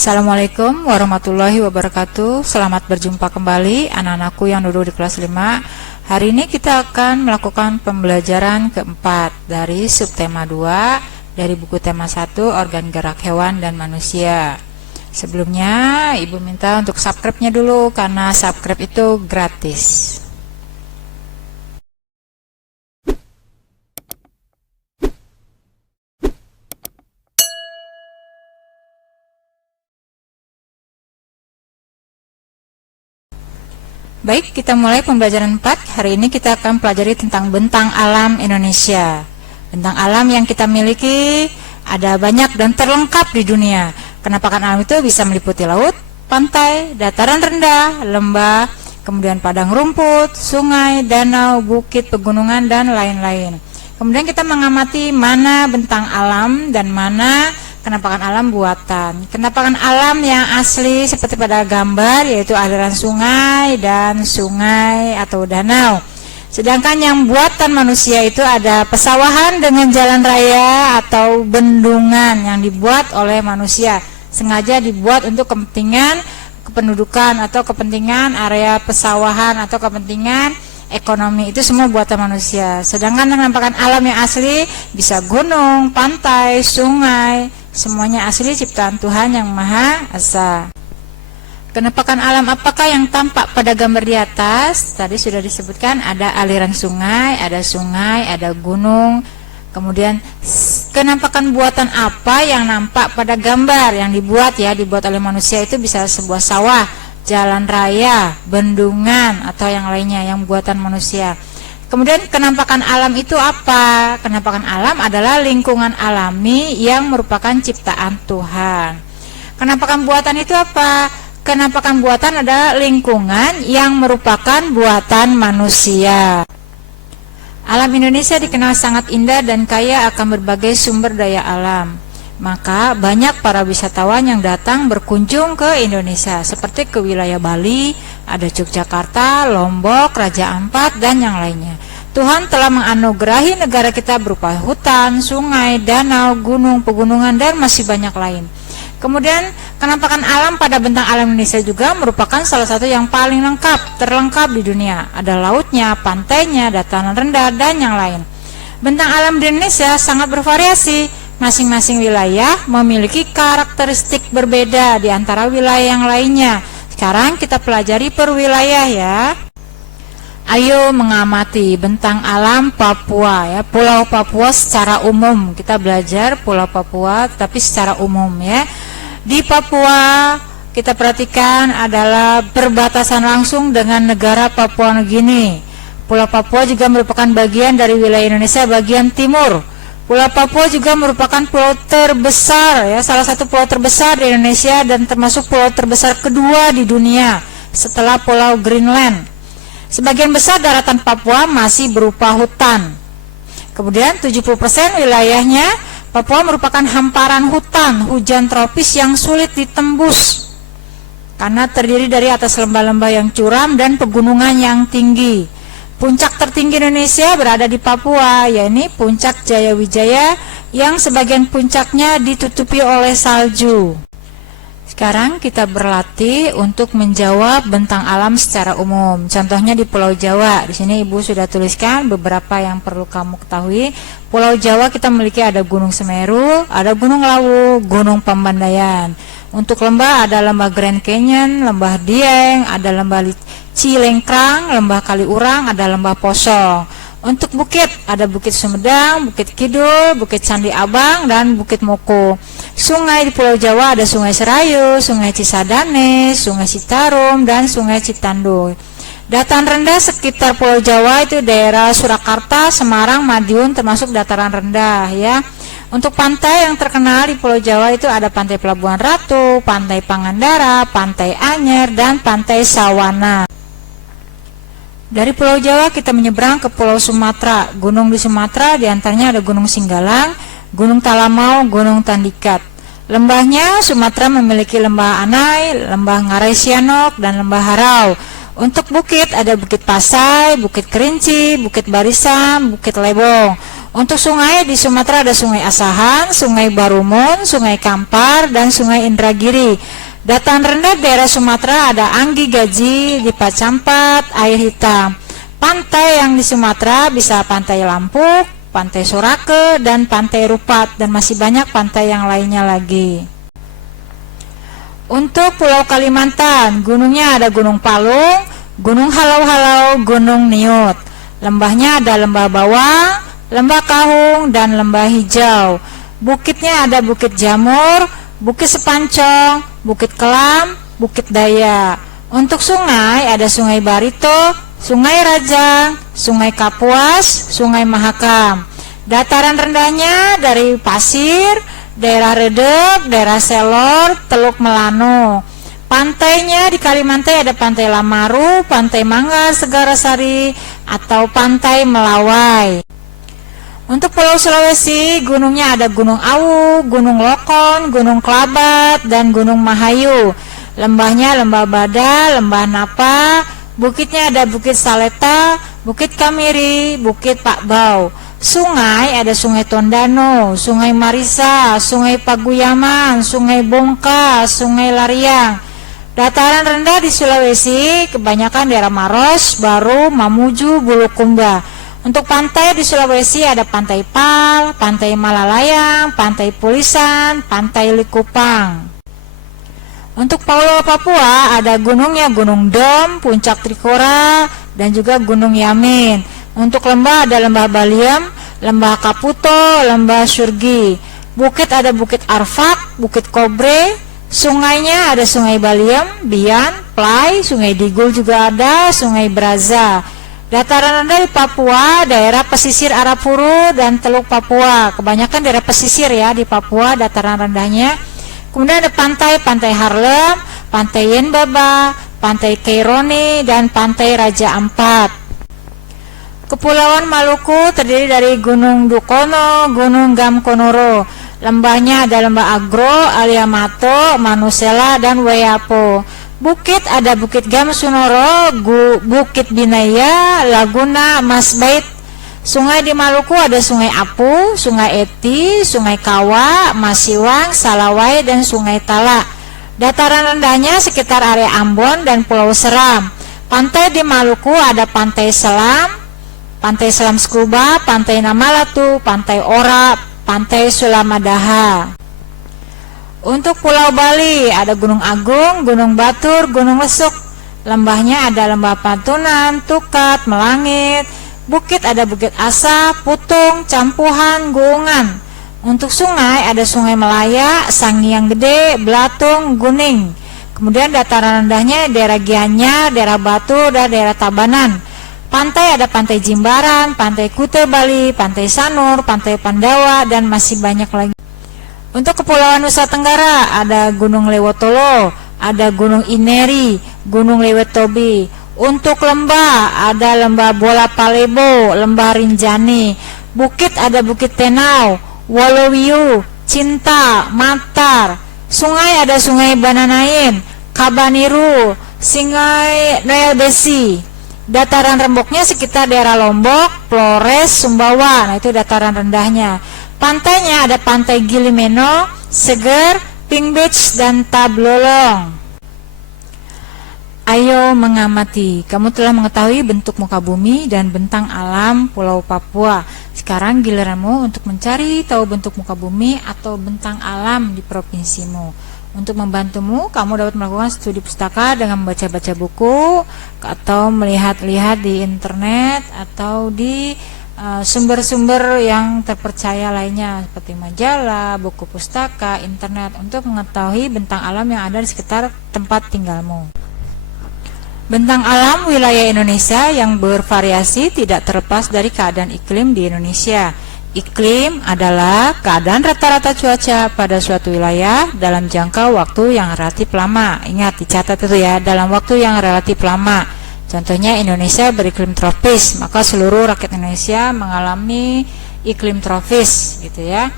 Assalamualaikum warahmatullahi wabarakatuh. Selamat berjumpa kembali anak-anakku yang duduk di kelas 5. Hari ini kita akan melakukan pembelajaran keempat dari subtema 2 dari buku tema 1 organ gerak hewan dan manusia. Sebelumnya Ibu minta untuk subscribe-nya dulu karena subscribe itu gratis. Baik, kita mulai pembelajaran 4. Hari ini kita akan pelajari tentang bentang alam Indonesia. Bentang alam yang kita miliki ada banyak dan terlengkap di dunia. Penampakan alam itu bisa meliputi laut, pantai, dataran rendah, lembah, kemudian padang rumput, sungai, danau, bukit, pegunungan, dan lain-lain. Kemudian kita mengamati mana bentang alam dan mana penampakan alam buatan. Penampakan alam yang asli seperti pada gambar yaitu aliran sungai dan sungai atau danau. Sedangkan yang buatan manusia itu ada pesawahan dengan jalan raya atau bendungan yang dibuat oleh manusia. Sengaja dibuat untuk kepentingan kependudukan atau kepentingan area pesawahan atau kepentingan ekonomi, itu semua buatan manusia. Sedangkan penampakan alam yang asli bisa gunung, pantai, sungai, semuanya asli ciptaan Tuhan yang Maha Esa. Penampakan alam apakah yang tampak pada gambar di atas? Tadi sudah disebutkan ada aliran sungai, ada gunung. Kemudian penampakan buatan apa yang nampak pada gambar yang dibuat oleh manusia itu bisa sebuah sawah, jalan raya, bendungan atau yang lainnya yang buatan manusia. Kemudian penampakan alam itu apa? Penampakan alam adalah lingkungan alami yang merupakan ciptaan Tuhan. Penampakan buatan itu apa? Penampakan buatan adalah lingkungan yang merupakan buatan manusia. Alam Indonesia dikenal sangat indah dan kaya akan berbagai sumber daya alam. Maka banyak para wisatawan yang datang berkunjung ke Indonesia, seperti ke wilayah Bali, ada Yogyakarta, Lombok, Raja Ampat, dan yang lainnya. Tuhan telah menganugerahi negara kita berupa hutan, sungai, danau, gunung, pegunungan, dan masih banyak lain. Kemudian penampakan alam pada bentang alam Indonesia juga merupakan salah satu yang paling terlengkap di dunia. Ada lautnya, pantainya, dataran rendah, dan yang lain. Bentang alam di Indonesia sangat bervariasi. Masing-masing wilayah memiliki karakteristik berbeda di antara wilayah yang lainnya. Sekarang kita pelajari per wilayah ya. Ayo mengamati bentang alam Papua ya, Pulau Papua secara umum. Kita belajar Pulau Papua tapi secara umum ya. Di Papua kita perhatikan adalah perbatasan langsung dengan negara Papua Nugini. Pulau Papua juga merupakan bagian dari wilayah Indonesia bagian timur. Pulau Papua juga merupakan pulau terbesar ya, salah satu pulau terbesar di Indonesia dan termasuk pulau terbesar kedua di dunia setelah Pulau Greenland. Sebagian besar daratan Papua masih berupa hutan. Kemudian 70% wilayahnya Papua merupakan hamparan hutan, hujan tropis yang sulit ditembus karena terdiri dari atas lembah-lembah yang curam dan pegunungan yang tinggi. Puncak tertinggi Indonesia berada di Papua, yaitu Puncak Jayawijaya yang sebagian puncaknya ditutupi oleh salju. Sekarang kita berlatih untuk menjawab bentang alam secara umum. Contohnya di Pulau Jawa. Di sini Ibu sudah tuliskan beberapa yang perlu kamu ketahui. Pulau Jawa kita memiliki ada Gunung Semeru, ada Gunung Lawu, Gunung Papandayan. Untuk lembah ada lembah Grand Canyon, lembah Dieng, ada lembah Cilengkrang, lembah Kaliurang, ada lembah Posong. Untuk bukit ada Bukit Sumedang, Bukit Kidul, Bukit Candi Abang, dan Bukit Moko. Sungai di Pulau Jawa ada Sungai Serayu, Sungai Cisadane, Sungai Citarum, dan Sungai Citanduy. Dataran rendah sekitar Pulau Jawa itu daerah Surakarta, Semarang, Madiun termasuk dataran rendah ya. Untuk pantai yang terkenal di Pulau Jawa itu ada Pantai Pelabuhan Ratu, Pantai Pangandaran, Pantai Anyer, dan Pantai Sawana. Dari Pulau Jawa kita menyeberang ke Pulau Sumatera. Gunung di Sumatera diantaranya ada Gunung Singgalang, Gunung Talamau, Gunung Tandikat. Lembahnya Sumatera memiliki lembah Anai, lembah Ngarai Sianok, dan lembah Harau. Untuk bukit ada Bukit Pasai, Bukit Kerinci, Bukit Barisan, Bukit Lebong. Untuk sungai di Sumatera ada Sungai Asahan, Sungai Barumun, Sungai Kampar, dan Sungai Indragiri. Dataran rendah daerah Sumatera ada Anggi Gaji, Lipa Campat, Air Hitam. Pantai yang di Sumatera bisa Pantai Lampuk, Pantai Sorake, dan Pantai Rupat, dan masih banyak pantai yang lainnya lagi. Untuk Pulau Kalimantan, gunungnya ada Gunung Palung, Gunung Halau-Halau, Gunung Niut. Lembahnya ada Lembah Bawang, Lembah Kahung, dan Lembah Hijau. Bukitnya ada Bukit Jamur, Bukit Sepancong, Bukit Kelam, Bukit Daya. Untuk sungai ada Sungai Barito, Sungai Rajang, Sungai Kapuas, Sungai Mahakam. Dataran rendahnya dari pasir, daerah Redep, daerah Selor, Teluk Melano. Pantainya di Kalimantan ada Pantai Lamaru, Pantai Mangga, Segara Sari, atau Pantai Melawai. Untuk Pulau Sulawesi, gunungnya ada Gunung Awu, Gunung Lokon, Gunung Kelabat, dan Gunung Mahayu. Lembahnya Lembah Bada, Lembah Napa. Bukitnya ada Bukit Saleta, Bukit Kamiri, Bukit Pakbau. Sungai ada Sungai Tondano, Sungai Marisa, Sungai Paguyaman, Sungai Bongka, Sungai Lariang. Dataran rendah di Sulawesi kebanyakan daerah Maros, Baru, Mamuju, Bulukumba. Untuk pantai di Sulawesi ada Pantai Pal, Pantai Malalayang, Pantai Pulisan, Pantai Likupang. Untuk Pulau Papua ada gunungnya Gunung Dom, Puncak Trikora, dan juga Gunung Yamin. Untuk lembah ada Lembah Baliem, Lembah Kaputo, Lembah Surgi. Bukit ada Bukit Arfak, Bukit Kobre. Sungainya ada Sungai Baliem, Bian, Plai, Sungai Digul juga ada, Sungai Braza. Dataran rendah di Papua, daerah pesisir Arafuru dan Teluk Papua. Kebanyakan daerah pesisir ya di Papua dataran rendahnya. Kemudian ada pantai, Pantai Harlem, Pantai Yenbaba, Pantai Keironi, dan Pantai Raja Ampat. Kepulauan Maluku terdiri dari Gunung Dukono, Gunung Gamkonoro. Lembahnya ada Lembah Agro, Aliamato, Manusela, dan Weyapo. Bukit ada Bukit Gamsunoro, Bukit Binaya, Laguna, Masbait. Sungai di Maluku ada Sungai Apu, Sungai Eti, Sungai Kawa, Masiwang, Salawai, dan Sungai Tala. Dataran rendahnya sekitar area Ambon dan Pulau Seram. Pantai di Maluku ada Pantai Selam, Pantai Selam Skuba, Pantai Namalatu, Pantai Ora, Pantai Sulamadaha. Untuk Pulau Bali ada Gunung Agung, Gunung Batur, Gunung Lesuk. Lembahnya ada Lembah Pantunan, Tukat, Melangit. Bukit ada Bukit Asa, Putung, Campuhan, Guungan. Untuk sungai ada Sungai Melaya, Sangiang Gede, Belatung, Guning. Kemudian dataran rendahnya daerah Gianyar, daerah Batu, dan daerah Tabanan. Pantai ada Pantai Jimbaran, Pantai Kute Bali, Pantai Sanur, Pantai Pandawa, dan masih banyak lagi. Untuk Kepulauan Nusa Tenggara ada Gunung Lewotolo, ada Gunung Ineri, Gunung Lewetobi. Untuk lembah ada Lembah Bola Palebo, Lembah Rinjani. Bukit ada Bukit Tenau, Wolowiu, Cinta, Matar. Sungai ada Sungai Bananain, Kabaniru, Sungai Nelbesi. Dataran rembuknya sekitar daerah Lombok, Flores, Sumbawa. Nah itu dataran rendahnya. Pantainya ada Pantai Gilimeno, Seger, Pink Beach, dan Tablolong. Ayo mengamati. Kamu telah mengetahui bentuk muka bumi dan bentang alam Pulau Papua. Sekarang giliranmu untuk mencari tahu bentuk muka bumi atau bentang alam di provinsimu. Untuk membantumu, kamu dapat melakukan studi pustaka dengan membaca-baca buku atau melihat-lihat di internet atau di sumber-sumber yang terpercaya lainnya seperti majalah, buku pustaka, internet untuk mengetahui bentang alam yang ada di sekitar tempat tinggalmu. Bentang alam wilayah Indonesia yang bervariasi tidak terlepas dari keadaan iklim di Indonesia. Iklim adalah keadaan rata-rata cuaca pada suatu wilayah dalam jangka waktu yang relatif lama. Ingat, dicatat itu ya, dalam waktu yang relatif lama. Contohnya Indonesia beriklim tropis, maka seluruh rakyat Indonesia mengalami iklim tropis gitu ya.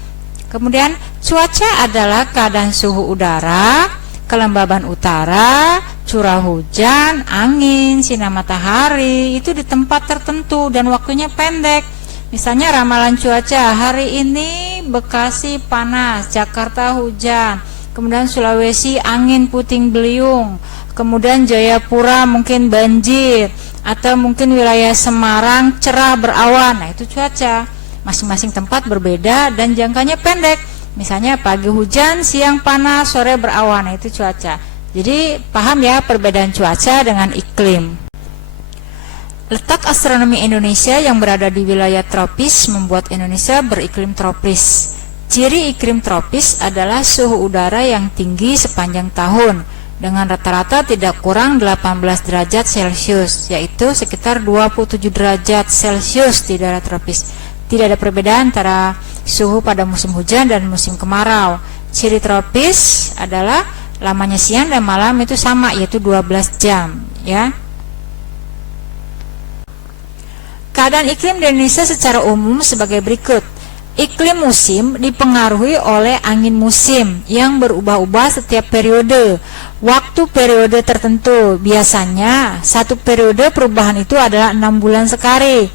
Kemudian cuaca adalah keadaan suhu udara, kelembaban utara, curah hujan, angin, sinar matahari itu di tempat tertentu dan waktunya pendek. Misalnya ramalan cuaca, hari ini Bekasi panas, Jakarta hujan, kemudian Sulawesi angin puting beliung, kemudian Jayapura mungkin banjir, atau mungkin wilayah Semarang cerah berawan. Nah, itu cuaca. Masing-masing tempat berbeda dan jangkanya pendek. Misalnya pagi hujan, siang panas, sore berawan. Nah, itu cuaca. Jadi paham ya perbedaan cuaca dengan iklim. Letak astronomi Indonesia yang berada di wilayah tropis membuat Indonesia beriklim tropis. Ciri iklim tropis adalah suhu udara yang tinggi sepanjang tahun dengan rata-rata tidak kurang 18 derajat Celcius, yaitu sekitar 27 derajat Celcius di daerah tropis. Tidak ada perbedaan antara suhu pada musim hujan dan musim kemarau. Ciri tropis adalah lamanya siang dan malam itu sama, yaitu 12 jam, ya. Keadaan iklim di Indonesia secara umum sebagai berikut. Iklim musim dipengaruhi oleh angin musim yang berubah-ubah setiap periode, waktu periode tertentu. Biasanya satu periode perubahan itu adalah 6 bulan sekali.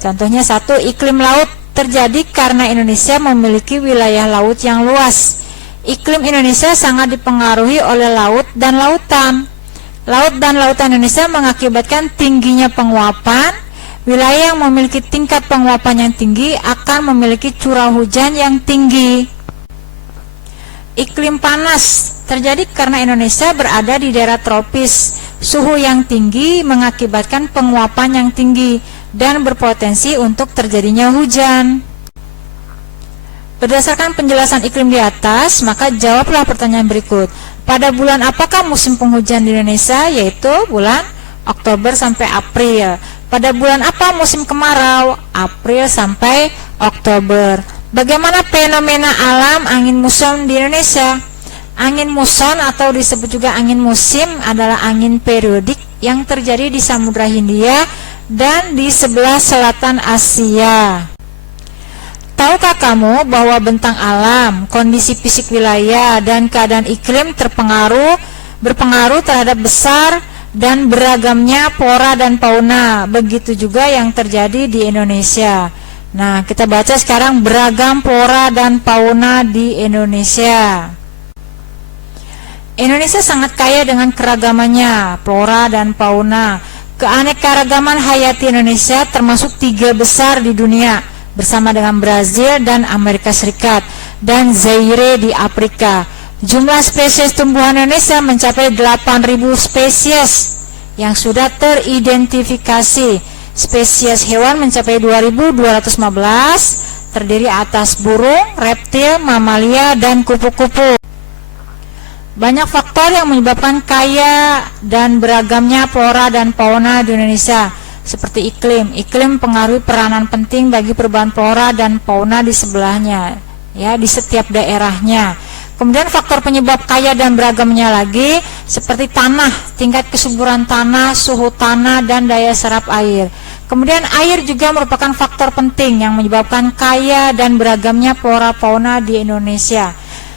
Contohnya satu, iklim laut terjadi karena Indonesia memiliki wilayah laut yang luas. Iklim Indonesia sangat dipengaruhi oleh laut dan lautan. Laut dan lautan Indonesia mengakibatkan tingginya penguapan. Wilayah yang memiliki tingkat penguapan yang tinggi akan memiliki curah hujan yang tinggi. Iklim panas terjadi karena Indonesia berada di daerah tropis. Suhu yang tinggi mengakibatkan penguapan yang tinggi dan berpotensi untuk terjadinya hujan. Berdasarkan penjelasan iklim di atas, maka jawablah pertanyaan berikut. Pada bulan apakah musim penghujan di Indonesia? Yaitu bulan Oktober sampai April. Pada bulan apa musim kemarau? April sampai Oktober. Bagaimana fenomena alam angin muson di Indonesia? Angin muson atau disebut juga angin musim adalah angin periodik yang terjadi di Samudra Hindia dan di sebelah selatan Asia. Tahukah kamu bahwa bentang alam, kondisi fisik wilayah, dan keadaan iklim berpengaruh terhadap besar dan beragamnya flora dan fauna? Begitu juga yang terjadi di Indonesia. Nah, kita baca sekarang beragam flora dan fauna di Indonesia. Indonesia sangat kaya dengan keragamannya, flora dan fauna. Keanekaragaman hayati Indonesia termasuk 3 besar di dunia, bersama dengan Brazil dan Amerika Serikat, dan Zaire di Afrika. Jumlah spesies tumbuhan Indonesia mencapai 8.000 spesies yang sudah teridentifikasi. Spesies hewan mencapai 2.215, terdiri atas burung, reptil, mamalia, dan kupu-kupu. Banyak faktor yang menyebabkan kaya dan beragamnya flora dan fauna di Indonesia, seperti iklim. Iklim mempengaruhi peranan penting bagi perubahan flora dan fauna di sebelahnya, ya, di setiap daerahnya. Kemudian faktor penyebab kaya dan beragamnya lagi seperti tanah, tingkat kesuburan tanah, suhu tanah, dan daya serap air. Kemudian air juga merupakan faktor penting yang menyebabkan kaya dan beragamnya flora fauna di Indonesia.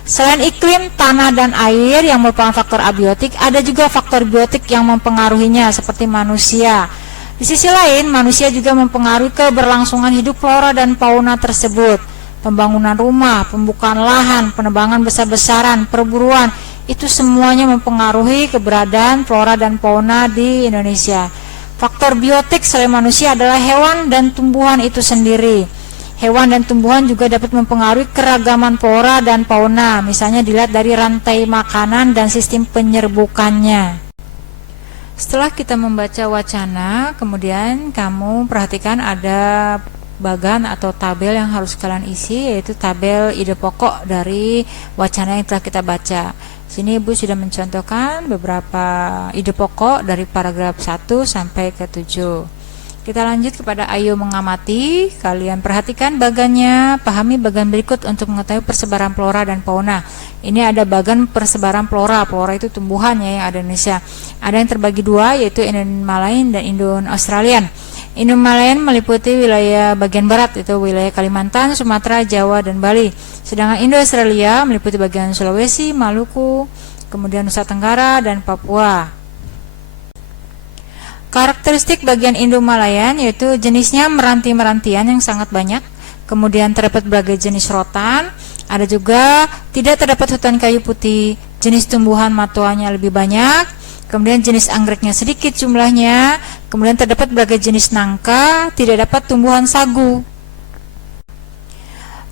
Selain iklim, tanah, dan air yang merupakan faktor abiotik, ada juga faktor biotik yang mempengaruhinya seperti manusia. Di sisi lain, manusia juga mempengaruhi keberlangsungan hidup flora dan fauna tersebut. Pembangunan rumah, pembukaan lahan, penebangan besar-besaran, perburuan, itu semuanya mempengaruhi keberadaan flora dan fauna di Indonesia. Faktor biotik selain manusia adalah hewan dan tumbuhan itu sendiri. Hewan dan tumbuhan juga dapat mempengaruhi keragaman flora dan fauna, misalnya dilihat dari rantai makanan dan sistem penyerbukannya. Setelah kita membaca wacana, kemudian kamu perhatikan ada bagan atau tabel yang harus kalian isi, yaitu tabel ide pokok dari wacana yang telah kita baca. Sini Ibu sudah mencontohkan beberapa ide pokok dari paragraf 1 sampai ke 7. Kita lanjut kepada ayo mengamati. Kalian perhatikan bagannya, pahami bagan berikut untuk mengetahui persebaran flora dan fauna. Ini ada bagan persebaran flora. Flora itu tumbuhan ya yang ada di Indonesia. Ada yang terbagi 2, yaitu Indo-Malayan dan Indo-Australian. Indo-Malayan meliputi wilayah bagian barat, itu wilayah Kalimantan, Sumatera, Jawa, dan Bali. Sedangkan Indo-Australia meliputi bagian Sulawesi, Maluku, kemudian Nusa Tenggara, dan Papua. Karakteristik bagian Indo-Malayan yaitu jenisnya meranti-merantian yang sangat banyak, kemudian terdapat berbagai jenis rotan, ada juga tidak terdapat hutan kayu putih, jenis tumbuhan matoanya lebih banyak, kemudian jenis anggreknya sedikit jumlahnya, kemudian terdapat berbagai jenis nangka, tidak dapat tumbuhan sagu.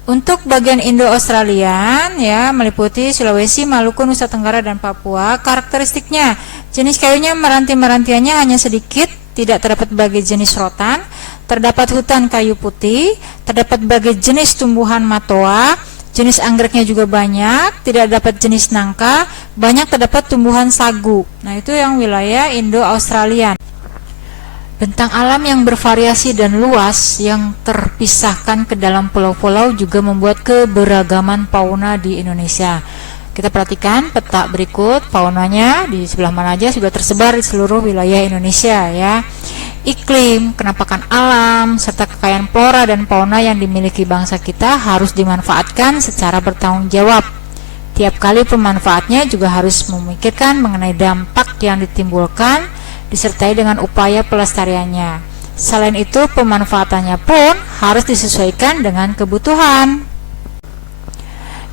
Untuk bagian Indo-Australian ya meliputi Sulawesi, Maluku, Nusa Tenggara dan Papua. Karakteristiknya jenis kayunya meranti-merantiannya hanya sedikit, tidak terdapat berbagai jenis rotan, terdapat hutan kayu putih, terdapat berbagai jenis tumbuhan matoa, jenis anggreknya juga banyak, tidak dapat jenis nangka, banyak terdapat tumbuhan sagu. Nah, itu yang wilayah Indo-Australian. Bentang alam yang bervariasi dan luas yang terpisahkan ke dalam pulau-pulau juga membuat keberagaman fauna di Indonesia. Kita perhatikan peta berikut, faunanya di sebelah mana aja sudah tersebar di seluruh wilayah Indonesia ya. Iklim, kenampakan alam, serta kekayaan flora dan fauna yang dimiliki bangsa kita harus dimanfaatkan secara bertanggung jawab. Tiap kali pemanfaatnya juga harus memikirkan mengenai dampak yang ditimbulkan disertai dengan upaya pelestariannya. Selain itu, pemanfaatannya pun harus disesuaikan dengan kebutuhan.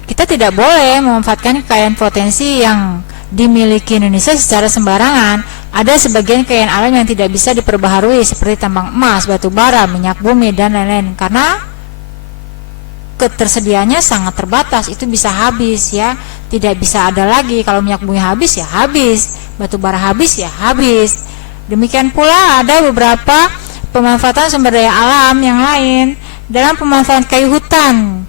Kita tidak boleh memanfaatkan kekayaan potensi yang dimiliki Indonesia secara sembarangan. Ada sebagian kekayaan alam yang tidak bisa diperbaharui seperti tambang emas, batu bara, minyak bumi, dan lain-lain karena ketersediaannya sangat terbatas. Itu bisa habis ya, tidak bisa ada lagi. Kalau minyak bumi habis ya habis, batu bara habis ya habis. Demikian pula ada beberapa pemanfaatan sumber daya alam yang lain. Dalam pemanfaatan kayu hutan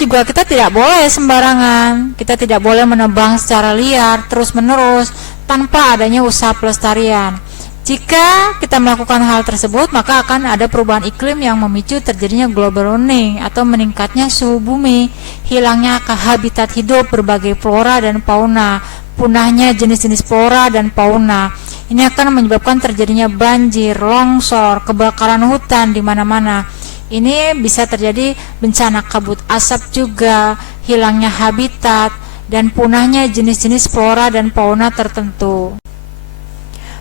juga kita tidak boleh sembarangan. Kita tidak boleh menebang secara liar terus menerus tanpa adanya usaha pelestarian. Jika kita melakukan hal tersebut, maka akan ada perubahan iklim yang memicu terjadinya global warming atau meningkatnya suhu bumi, hilangnya habitat hidup berbagai flora dan fauna, punahnya jenis-jenis flora dan fauna. Ini akan menyebabkan terjadinya banjir, longsor, kebakaran hutan di mana-mana. Ini bisa terjadi bencana kabut asap juga, hilangnya habitat, dan punahnya jenis-jenis flora dan fauna tertentu.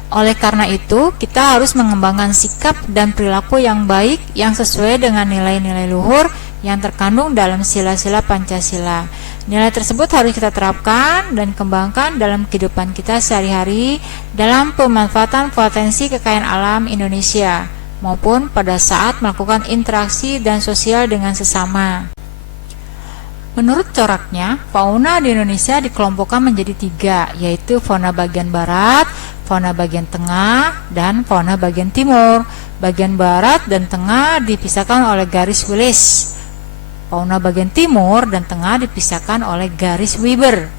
Oleh karena itu, kita harus mengembangkan sikap dan perilaku yang baik yang sesuai dengan nilai-nilai luhur yang terkandung dalam sila-sila Pancasila. Nilai tersebut harus kita terapkan dan kembangkan dalam kehidupan kita sehari-hari dalam pemanfaatan potensi kekayaan alam Indonesia maupun pada saat melakukan interaksi dan sosial dengan sesama. Menurut coraknya, fauna di Indonesia dikelompokkan menjadi 3, yaitu fauna bagian barat, fauna bagian tengah, dan fauna bagian timur. Bagian barat dan tengah dipisahkan oleh garis Willis. Fauna bagian timur dan tengah dipisahkan oleh garis Weber.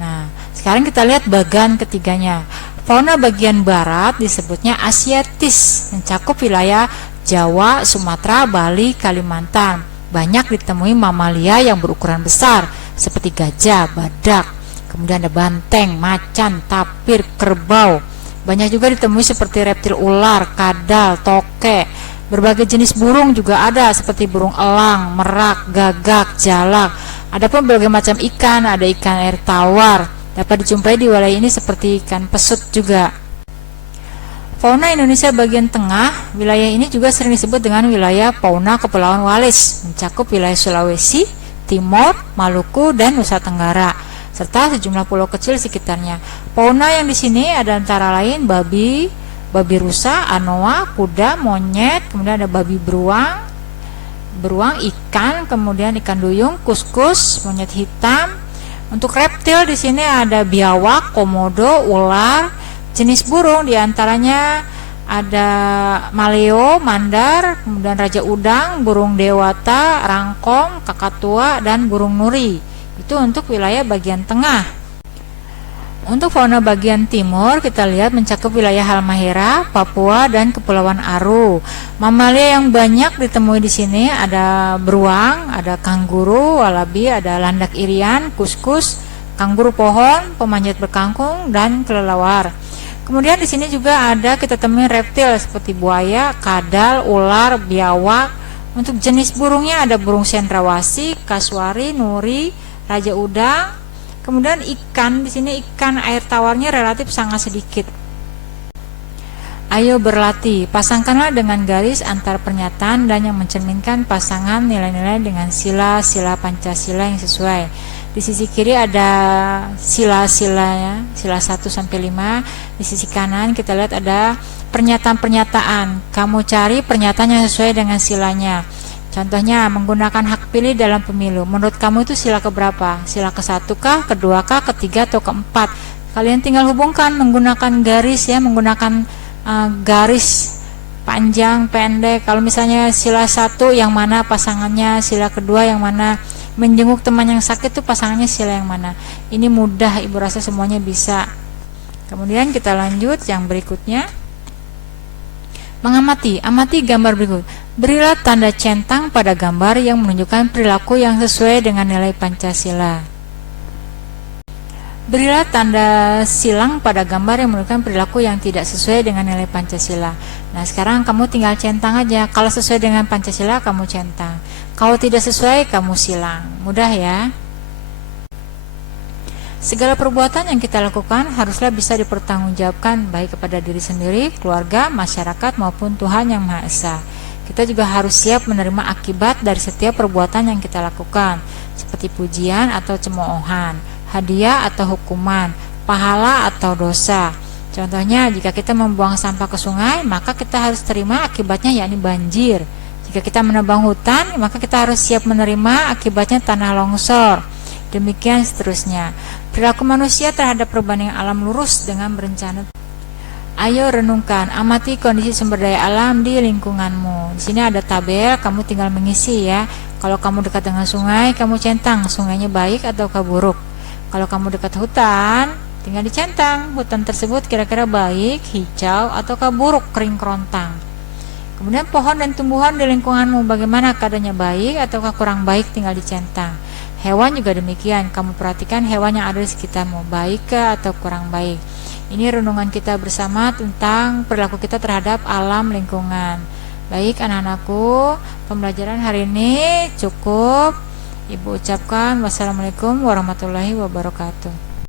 Nah, sekarang kita lihat bagian ketiganya. Fauna bagian barat disebutnya Asiatis, mencakup wilayah Jawa, Sumatera, Bali, Kalimantan. Banyak ditemui mamalia yang berukuran besar seperti gajah, badak, kemudian ada banteng, macan, tapir, kerbau. Banyak juga ditemui seperti reptil ular, kadal, tokek. Berbagai jenis burung juga ada seperti burung elang, merak, gagak, jalak. Adapun berbagai macam ikan, ada ikan air tawar. Dapat dijumpai di wilayah ini seperti ikan pesut juga. Fauna Indonesia bagian tengah, wilayah ini juga sering disebut dengan wilayah fauna Kepulauan Wallace, mencakup wilayah Sulawesi, Timor, Maluku, dan Nusa Tenggara, serta sejumlah pulau kecil sekitarnya. Fauna yang di sini ada antara lain babi rusa, anoa, kuda, monyet, kemudian ada babi beruang, ikan, kemudian ikan duyung, kuskus, monyet hitam. Untuk reptil di sini ada biawak, komodo, ular. Jenis burung diantaranya ada maleo, mandar, kemudian raja udang, burung dewata, rangkong, kakatua, dan burung nuri. Itu untuk wilayah bagian tengah. Untuk fauna bagian timur kita lihat mencakup wilayah Halmahera, Papua, dan Kepulauan Aru. Mamalia yang banyak ditemui di sini ada beruang, ada kanguru, walabi, ada landak irian, kuskus, kanguru pohon, pemanjat berkangkung, dan kelelawar. Kemudian di sini juga ada kita temui reptil seperti buaya, kadal, ular, biawak. Untuk jenis burungnya ada burung cendrawasih, kasuari, nuri, raja udang. Kemudian ikan di sini ikan air tawarnya relatif sangat sedikit. Ayo berlatih, pasangkanlah dengan garis antar pernyataan dan yang mencerminkan pasangan nilai-nilai dengan sila-sila Pancasila yang sesuai. Di sisi kiri ada sila-silanya, sila 1 sampai 5. Di sisi kanan kita lihat ada pernyataan-pernyataan. Kamu cari pernyataan yang sesuai dengan silanya. Contohnya, menggunakan hak pilih dalam pemilu. Menurut kamu itu sila keberapa? Sila ke-1 kah, kedua kah, ketiga atau keempat? Kalian tinggal hubungkan menggunakan garis ya, menggunakan garis panjang, pendek. Kalau misalnya sila 1 yang mana pasangannya, sila kedua yang mana, menjenguk teman yang sakit itu pasangannya sila yang mana. Ini mudah, ibu rasa semuanya bisa. Kemudian kita lanjut yang berikutnya. Mengamati, amati gambar berikut. Berilah tanda centang pada gambar yang menunjukkan perilaku yang sesuai dengan nilai Pancasila. Berilah tanda silang pada gambar yang menunjukkan perilaku yang tidak sesuai dengan nilai Pancasila. Nah, sekarang kamu tinggal centang aja. Kalau sesuai dengan Pancasila, kamu centang. Kalau tidak sesuai, kamu silang. Mudah ya. Segala perbuatan yang kita lakukan haruslah bisa dipertanggungjawabkan baik kepada diri sendiri, keluarga, masyarakat, maupun Tuhan Yang Maha Esa. Kita juga harus siap menerima akibat dari setiap perbuatan yang kita lakukan, seperti pujian atau cemoohan, hadiah atau hukuman, pahala atau dosa. Contohnya, jika kita membuang sampah ke sungai, maka kita harus terima akibatnya, yakni banjir. Jika kita menebang hutan, maka kita harus siap menerima akibatnya tanah longsor. Demikian seterusnya. Perilaku manusia terhadap perubahan alam lurus dengan berencana. Ayo renungkan, amati kondisi sumber daya alam di lingkunganmu. Di sini ada tabel, kamu tinggal mengisi ya. Kalau kamu dekat dengan sungai, kamu centang sungainya baik ataukah buruk. Kalau kamu dekat hutan, tinggal dicentang hutan tersebut kira-kira baik, hijau, ataukah buruk, kering kerontang. Kemudian pohon dan tumbuhan di lingkunganmu bagaimana, keadaannya baik ataukah kurang baik, tinggal dicentang. Hewan juga demikian, kamu perhatikan hewan yang ada di sekitarmu, baikkah atau kurang baik. Ini renungan kita bersama tentang perilaku kita terhadap alam lingkungan. Baik anak-anakku, pembelajaran hari ini cukup. Ibu ucapkan wassalamualaikum warahmatullahi wabarakatuh.